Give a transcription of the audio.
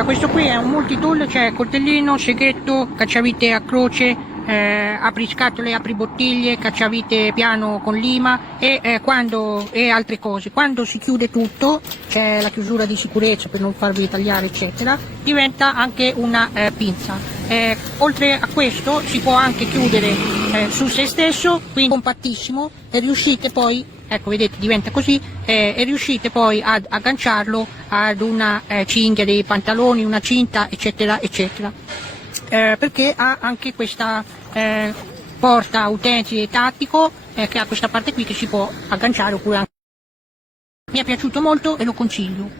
Allora, questo qui è un multitool, c'è coltellino, seghetto, cacciavite a croce, apri scatole, apri bottiglie, cacciavite piano con lima e altre cose. Quando si chiude tutto, c'è la chiusura di sicurezza per non farvi tagliare eccetera, diventa anche una pinza. Oltre a questo si può anche chiudere su se stesso, quindi compattissimo, e riuscite poi, ecco vedete diventa così, e riuscite poi ad agganciarlo ad una cinghia dei pantaloni, una cinta eccetera eccetera, perché ha anche questa porta utensili tattico che ha questa parte qui che si può agganciare oppure anche. Mi è piaciuto molto e lo consiglio.